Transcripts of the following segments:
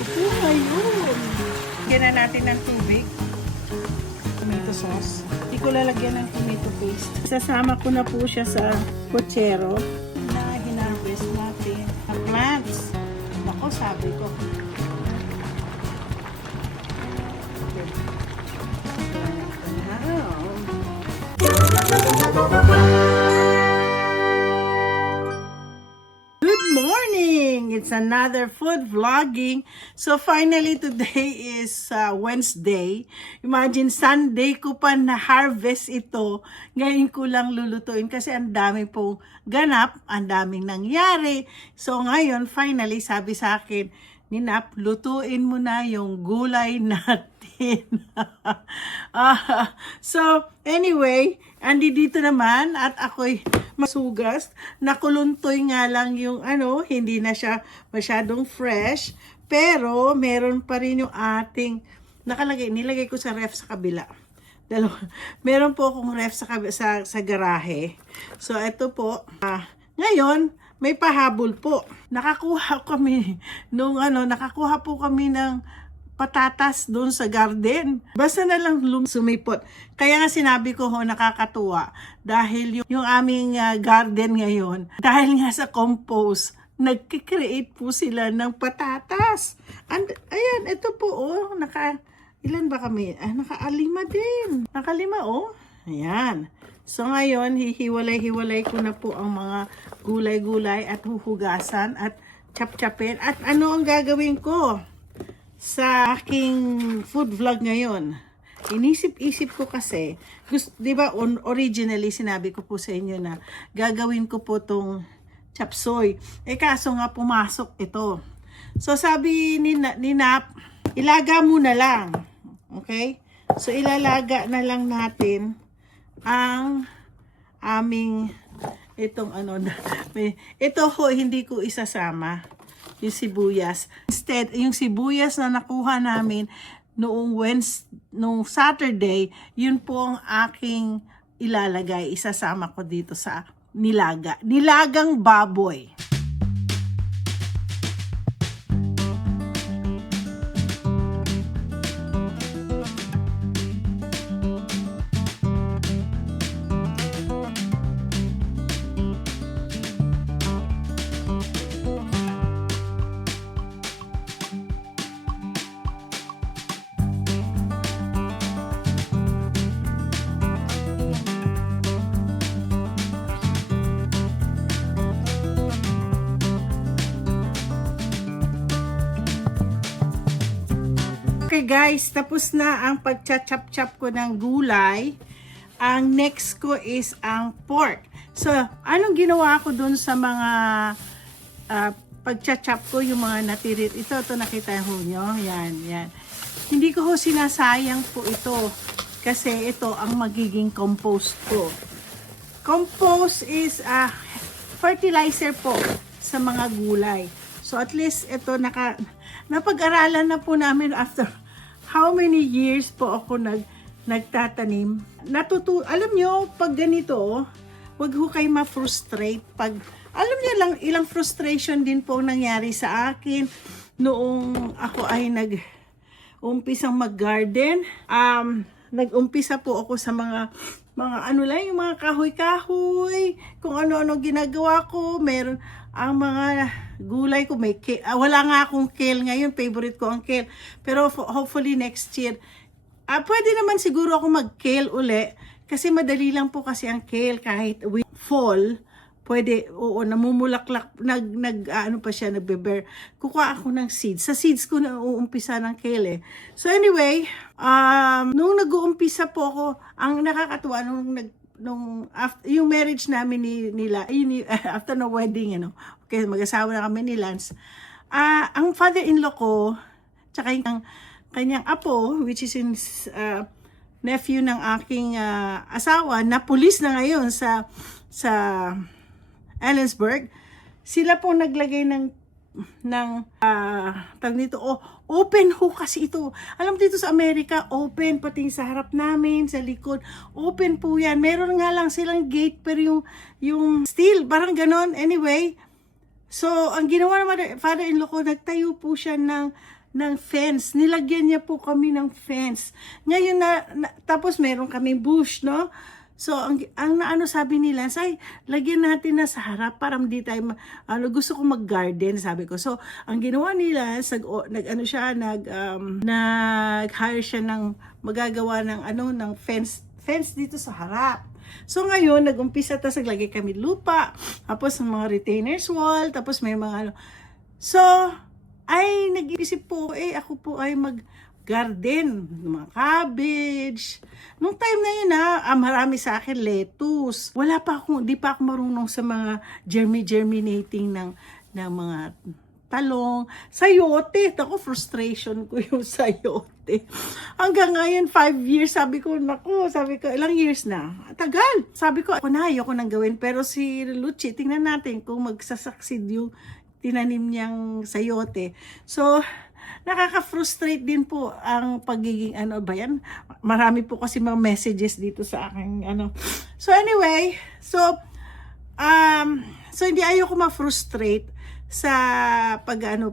Ito ngayon. Lagyan na natin ng tubig. Tomato sauce. Hindi ko lalagyan ng tomato paste. Sasama ko na po siya sa kutsero na hinarvest natin na plants. Ako, sabi ko. Good morning! It's another food vlogging. So finally today is Wednesday. Imagine Sunday ko pa na harvest ito. Ngayon ko lang lulutuin kasi ang dami pong ganap, ang daming nangyari. So ngayon finally sabi sa akin, Ninap, lutuin mo na yung gulay natin. So, anyway, andi dito naman at ako'y masugas. Nakuluntoy nga lang yung hindi na siya masyadong fresh. Pero, meron pa rin yung ating nilagay ko sa ref sa kabila. Meron po akong ref sa garahe. So, ito po. Ngayon, may pahabol po. Nakakuha po kami ng patatas doon sa garden. Basta na lang sumipot. Kaya nga sinabi ko nakakatuwa dahil yung aming garden ngayon, dahil nga sa compost, nagki-create po sila ng patatas. And ayan, ito po ilan ba kami? Naka-5 din. Naka-5 Ayan. So ngayon, hihiwalay-hiwalay ko na po ang mga gulay-gulay at huhugasan at chap-chapin. At ano ang gagawin ko sa aking food vlog ngayon? Inisip-isip ko kasi, di ba originally sinabi ko po sa inyo na gagawin ko po tong chop suey. Kaso nga pumasok ito. So sabi ni Nap, ilaga mo na lang. Okay? So ilalaga na lang natin ang aming ito hindi ko isasama yung sibuyas. Instead, yung sibuyas na nakuha namin noong Saturday, yun po ang aking ilalagay. Isasama ko dito sa nilagang baboy. Okay guys, tapos na ang pagcha-chop-chop ko ng gulay. Ang next ko is ang pork. So, anong ginawa ko dun sa mga pagcha-chop ko, yung mga natirit. Ito nakita nyo. Yan. Hindi ko sinasayang po ito. Kasi ito ang magiging compost ko. Compost is fertilizer po sa mga gulay. So, at least ito napag-aralan na po namin after how many years po ako nagtatanim. Alam nyo, pag ganito, wag ho kayo ma-frustrate. Alam nyo lang, ilang frustration din po nangyari sa akin noong ako ay nag-umpisang mag-garden. Nag-umpisa po ako sa mga yung mga kahoy-kahoy, kung ano-ano ginagawa ko. Meron ang mga gulay ko, wala nga akong kale ngayon, favorite ko ang kale. Pero hopefully next year, pwede naman siguro ako mag-kale uli. Kasi madali lang po kasi ang kale kahit fall, pwede, namumulaklak, nagbe-bear. Kukuha ako ng seeds. Sa seeds ko na uumpisa ng kale. So anyway, nung nag-uumpisa po ako, ang nakakatuwa, after, yung marriage namin nila, after no wedding, okay, mag-asawa na kami ni Lance, ang father-in-law ko, tsaka yung kanyang apo, which is nephew ng aking asawa, na pulis na ngayon sa Ellensburg, sila po naglagay ng tag nito, open ho kasi ito. Alam dito sa Amerika, open pati sa harap namin, sa likod, open po yan. Meron nga lang silang gate pero yung steel, parang ganon. Anyway, So, ang ginawa naman father-in-law ko, nagtayo po siya ng fence. Nilagyan niya po kami ng fence. Ngayon tapos meron kaming bush, no? So, ang sabi nila, lagyan natin na sa harap para hindi tayo, gusto ko mag-garden, sabi ko. So, ang ginawa nila, nag-hire siya ng magagawa ng fence dito sa harap. So ngayon, nag-umpisa naglagay kami lupa, tapos ng mga retainers wall, tapos may mga So, nag-iisip po, ako po ay mag-garden, mga cabbage. Nung time na yun marami sa akin lettuce. Di pa ako marunong sa mga germinating ng mga talong, sayote. Ako, frustration ko yung sayote. Hanggang ngayon, 5 years, sabi ko, ilang years na? Tagal. Sabi ko, ayoko nang gawin. Pero si Luchi, tingnan natin kung magsasucceed yung tinanim niyang sayote. So, nakaka-frustrate din po ang pagiging yan. Marami po kasi mga messages dito sa aking So anyway, so hindi ayoko ma-frustrate sa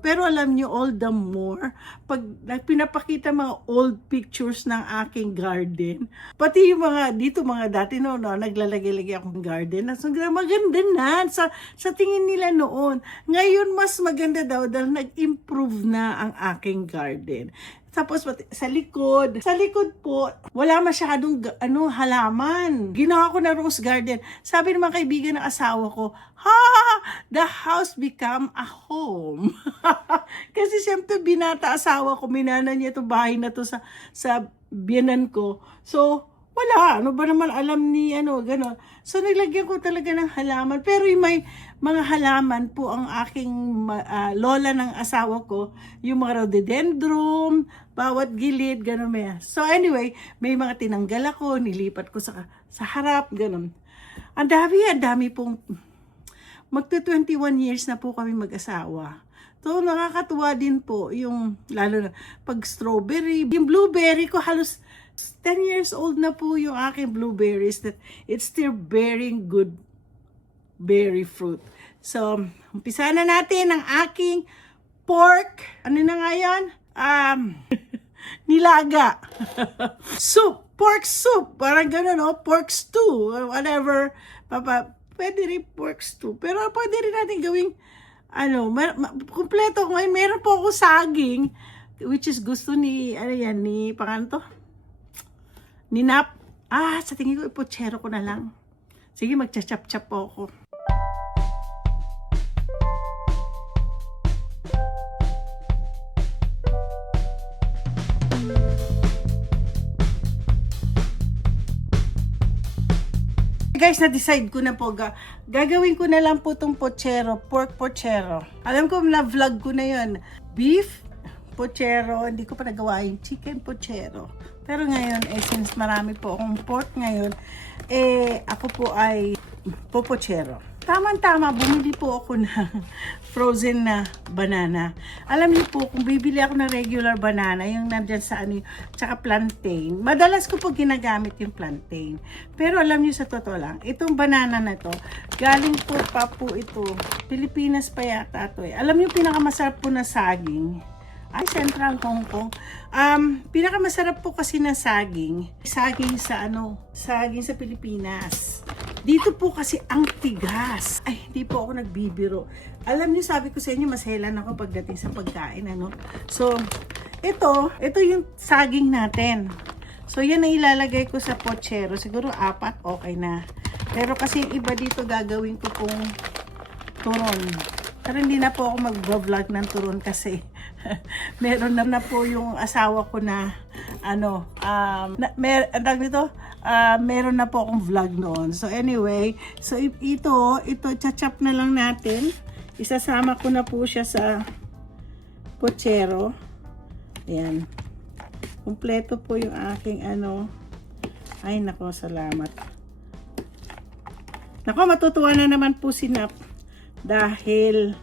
pero alam niyo, all the more pag pinapakita mga old pictures ng aking garden, pati yung mga dati naglalagay-lagay akong garden, so maganda na sa tingin nila noon. Ngayon mas maganda daw dahil nag-improve na ang aking garden. Tapos sa likod po, wala masyadong halaman. Ginawa ko na rose garden. Sabi ng mga kaibigan ng asawa ko, the house become a home. Kasi siyempre binata asawa ko, minana niya itong bahay na to sa biyanan ko. So, wala. Ano ba naman alam ni gano'n. So, naglagyan ko talaga ng halaman. Pero yung may mga halaman po ang aking lola ng asawa ko, yung mga rhododendron, bawat gilid, gano'n may. So, anyway, may mga tinanggal ako, nilipat ko sa harap, gano'n. Ang dami pong, magto-21 years na po kami mag-asawa. So, nakakatuwa din po yung, lalo na, pag strawberry, yung blueberry ko halos 10 years old na po yung aking blueberries that it's still bearing good berry fruit. So, umpisa na natin ang aking pork. Ano na nga yan? Nilaga. Soup. Pork soup. Parang gano'n, pork stew. Or whatever. Pwede rin pork stew. Pero pwede rin natin gawing, kumpleto. Ngayon, meron po ako saging, which is gusto ni pangalan to? Ni Nap. Sa tingin ko, ipochero ko na lang. Sige, magcha-chop-chop po ako. Guys, na-decide ko na po, gagawin ko na lang po itong pochero, pork pochero. Alam ko, na-vlog ko na yun. Beef pochero, hindi ko pa nagawa yung chicken pochero. Pero ngayon, since marami po akong pork ngayon, ako po ay popochero. Tama-tama, bumili po ako ng frozen na banana. Alam niyo po, kung bibili ako ng regular banana, yung nandyan sa tsaka plantain, madalas ko po ginagamit yung plantain. Pero alam niyo, sa totoo lang, itong banana na to, galing po pa po ito, Pilipinas pa yata ito. Alam niyo, pinakamasarap po na saging, Central Hong Kong. Pinakamasarap po kasi na saging sa Pilipinas. Dito po kasi ang tigas. Hindi po ako nagbibiro. Alam niyo, sabi ko sa inyo, maselan ako pagdating sa pagkain, So, ito yung saging natin. So, yan ang ilalagay ko sa pochero. Siguro 4, okay na. Pero kasi iba dito gagawin ko pong turon. Pero hindi na po ako mag-vlog ng turon kasi meron na po yung asawa ko na meron na po akong vlog noon. So anyway, so ito chachap na lang natin. Isasama ko na po siya sa pochero. Ayan. Kumpleto po yung aking Ay nako, salamat. Nako, matutuwa na naman po si Nap dahil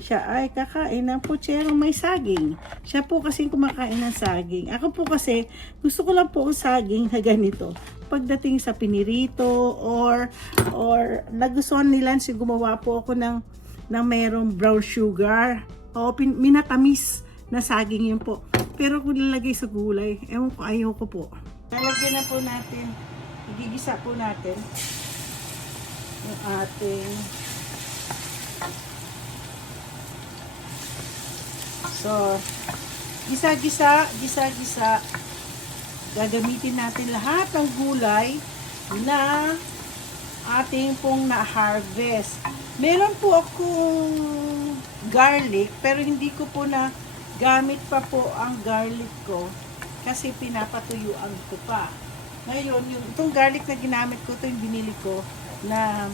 siya ay kakain ng pochero may saging. Siya po kasi kumakain ng saging. Ako po kasi, gusto ko lang po ang saging na ganito. Pagdating sa pinirito or nagustuhan nila, gumawa po ako ng na mayroong brown sugar. O, minatamis na saging yun po. Pero kung lalagay sa gulay, ewan ko, ayaw ko po. Lalagyan na po natin, igigisa po natin yung ating gisa-gisa. Gagamitin natin lahat ng gulay na ating pong na-harvest. Meron po akong garlic, pero hindi ko po na gamit pa po ang garlic ko kasi pinapatuyuan ko pa. Ngayon, itong garlic na ginamit ko, ito yung binili ko na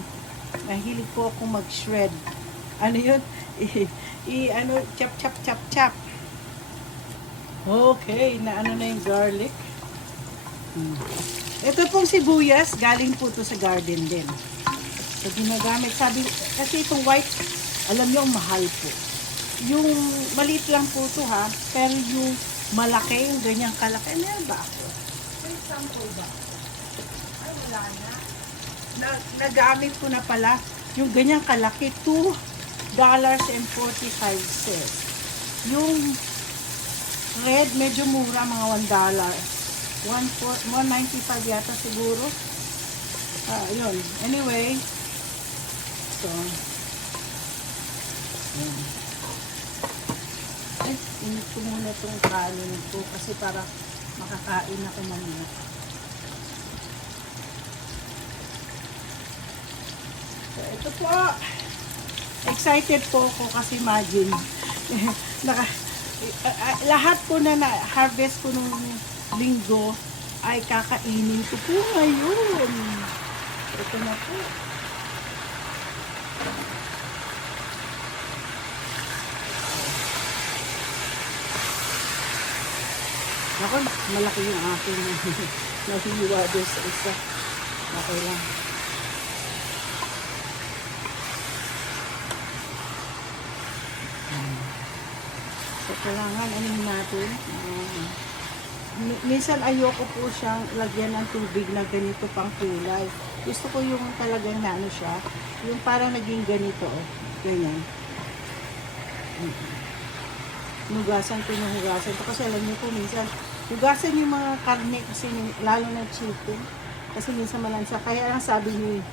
mahilig po ako mag-shred. Ano yun? Chop. Okay, na yung garlic. Ito pong sibuyas, galing po to sa garden din. So, ginagamit, kasi itong white, alam nyo, mahal po. Yung maliit lang po to ha, pero yung malaki, yung ganyang kalaki, meron ba ako? For example ba? Ay, wala na. Nagamit ko na pala, yung ganyang kalaki, $2.45. Yung red, medyo mura, mga $1. 195 yata siguro. Yun. Anyway. So. Yun. Ay, init ko muna itong kanin ko kasi para makakain ako mamaya. So, ito po. Excited po ako kasi imagine. Lahat po na harvest ko nung linggo ay kakainin ko po ngayon. Ito na po. Ako, malaki yung aking nahiwa doon sa isa. Okay lang. So, kailangan anin natin. Minsan ayoko po siyang lagyan ng tubig na ganito pang kulay. Gusto ko yung talagang na ano siya, yung parang naging ganito, ganyan. Hugasan ko. Kasi alam niyo po minsan, hugasan yung mga karne kasi lalo na chicken. Kasi minsan malansa. Kaya lang sabi ni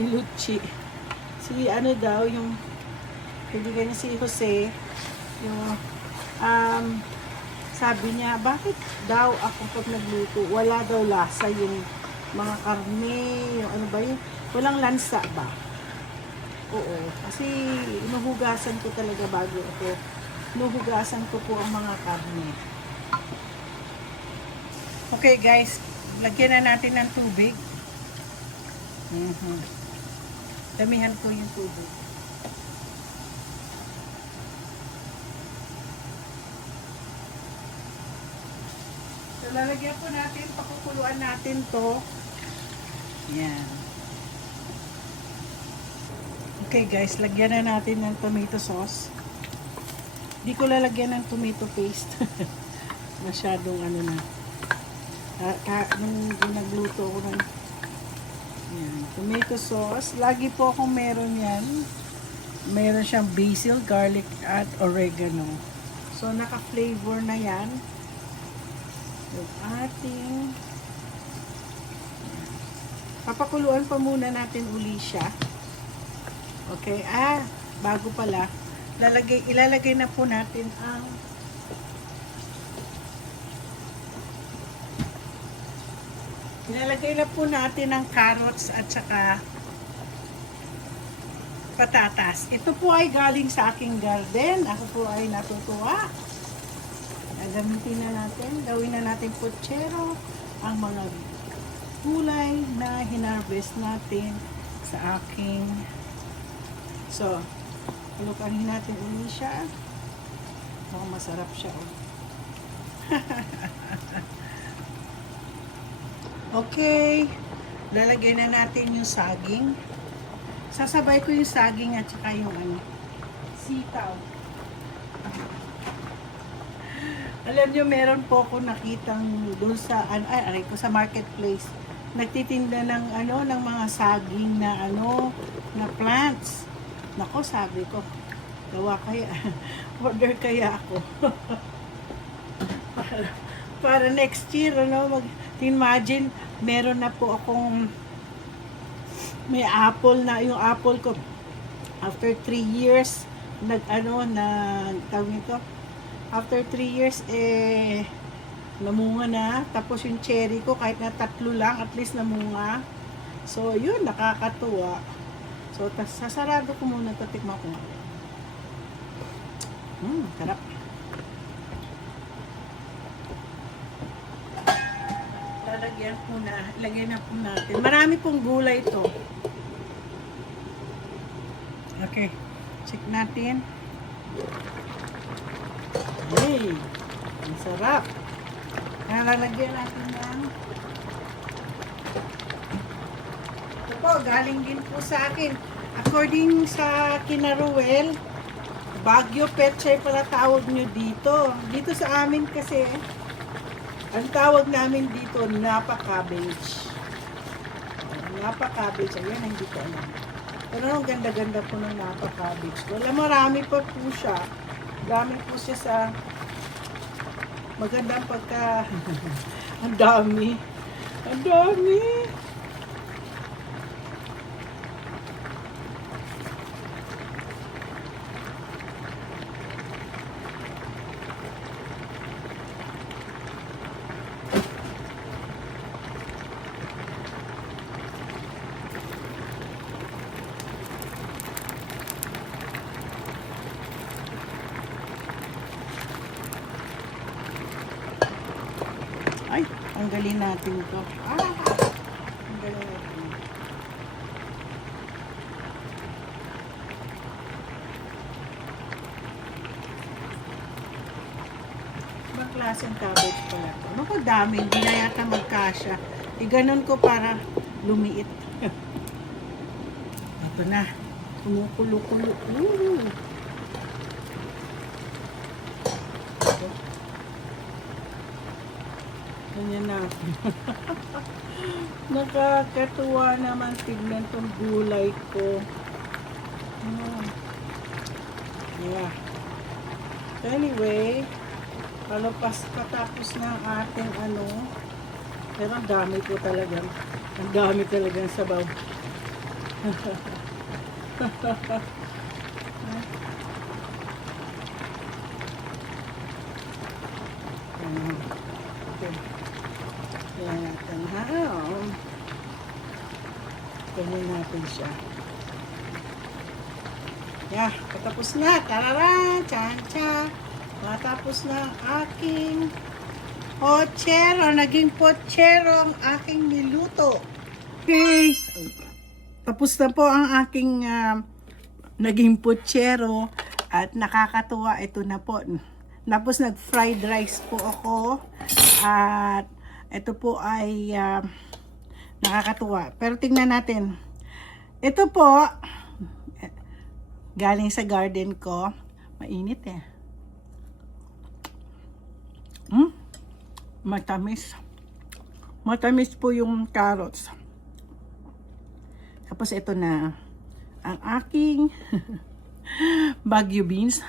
Lucci, si ano daw, yung, hindi ganyan si Jose, yung, sabi niya, bakit daw ako pag nagluto, wala daw lasa yung mga karne, yung ano ba yun, walang lansa ba? Oo, kasi inuhugasan ko talaga bago ako. Inuhugasan ko po ang mga karne. Okay guys, lagyan na natin ng tubig. Damihan ko yung tubig. So, lalagyan po natin, pakukuluan natin to. Yan. Okay guys, lagyan na natin ng tomato sauce. Di ko lalagyan ng tomato paste. Masyadong ano na. Nung nagluto ko ng yan, tomato sauce. Lagi po akong meron yan. Meron siyang basil, garlic, at oregano. So, naka-flavor na yan. Yung ating papakuluan pa muna natin uli siya. Okay, bago pala ilalagay na po natin ang carrots at saka patatas. Ito po ay galing sa aking garden. Ako po ay natutuwa. Gamitin na natin, gawin na natin pochero ang mga gulay na hinarvest natin sa aking. So, halukanin natin uli siya. Mukhang masarap siya. Okay, lalagay na natin yung saging. Sasabay ko yung saging at saka yung sitaw. Alam nyo, meron po ako nakitang doon sa, sa marketplace. Nagtitinda ng, ng mga saging na, na plants. Nako, sabi ko, gawa kaya, order kaya ako. para next year, ano, imagine, meron na po akong, may apple na, yung apple ko, after 3 years, tawag nito, after 3 years, namunga na. Tapos yung cherry ko, kahit na 3 lang, at least namunga. So, yun, nakakatuwa. So, sasarado ko muna ito, tikman ko. Sarap. Lagyan na po natin. Marami pong gulay ito. Okay. Check natin. Hey, ang sarap. Lalagyan natin ng ito po, galing din po sa akin. According sa Kinaruel, Baguio Pechay pala tawag nyo dito. Dito sa amin kasi, ang tawag namin dito, Napa cabbage. Napa cabbage, ayan, hindi ko alam. Pero ang ganda-ganda po ng Napa cabbage. Wala, marami pa po siya. Dami po siya sa magandang pagka ang dami. Ang dami. Ay, tanggalin natin ito. Tanggalin natin. Ibang klaseng cabbage pala ito. Naku, dami. Hindi na yata magkasya. Iganon ko para lumiit. Ito na. Kumukulo-kulo. Ganyan na. Nakakatuwa naman tignan tong gulay ko. Yeah. Anyway, patapos na ang ating pero ang dami po talaga. Ang dami talagang sabaw. Okay. Yan natin, ha? Ganyan natin siya. Yeah, patapos na. Tarara! Chan-cha! Matapos na ang aking pochero. Naging pochero ang aking niluto. Okay. Tapos na po ang aking naging pochero. At nakakatuwa. Ito na po. Tapos nag-fried rice po ako. At ito po ay nakakatuwa. Pero tingnan natin. Ito po, galing sa garden ko. Mainit eh. Matamis. Matamis po yung carrots. Tapos ito na ang aking Baguio beans.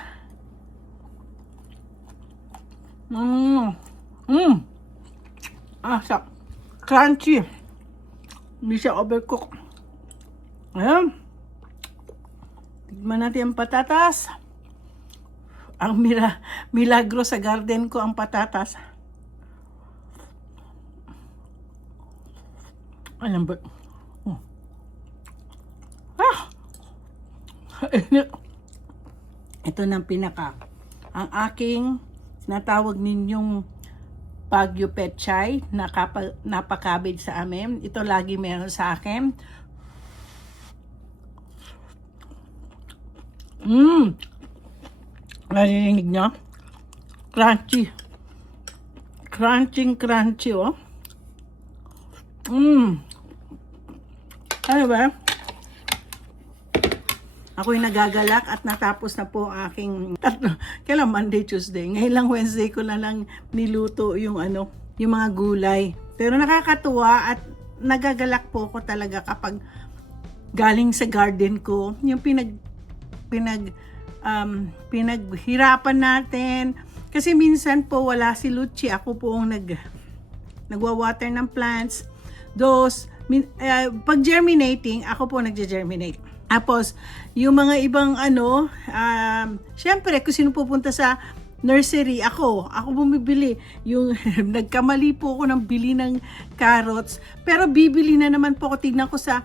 Crunchy. Hindi siya overcook. Ayan. Tignan natin ang patatas. Ang milagro sa garden ko ang patatas. Alam ba? Ito na ang aking natawag ninyong Baguio Pechay na napakabig sa amin. Ito lagi meron sa akin. Narinig niyo? Crunchy. Crunchy, oh. Ano ba? Ako'y nagagalak at natapos na po ang aking kailan Monday, Tuesday. Ngayon lang Wednesday ko na lang niluto yung yung mga gulay. Pero nakakatuwa at nagagalak po ako talaga kapag galing sa garden ko, yung pinaghirapan natin. Kasi minsan po wala si Lucci, ako po ang nagwa-water ng plants. Pag germinating, ako po nagge-germinate. Tapos, yung mga ibang syempre, kung sino pupunta sa nursery, ako bumibili. Yung nagkamali po ako ng bili ng carrots, pero bibili na naman po ako. Tignan ko sa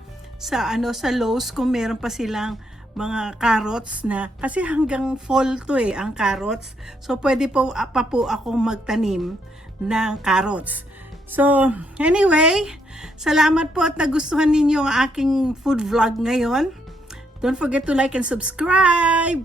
Lowe's kung meron pa silang mga carrots na, kasi hanggang fall to ang carrots. So, pwede pa po akong magtanim ng carrots. So, anyway, salamat po at nagustuhan ninyo ang aking food vlog ngayon. Don't forget to like and subscribe!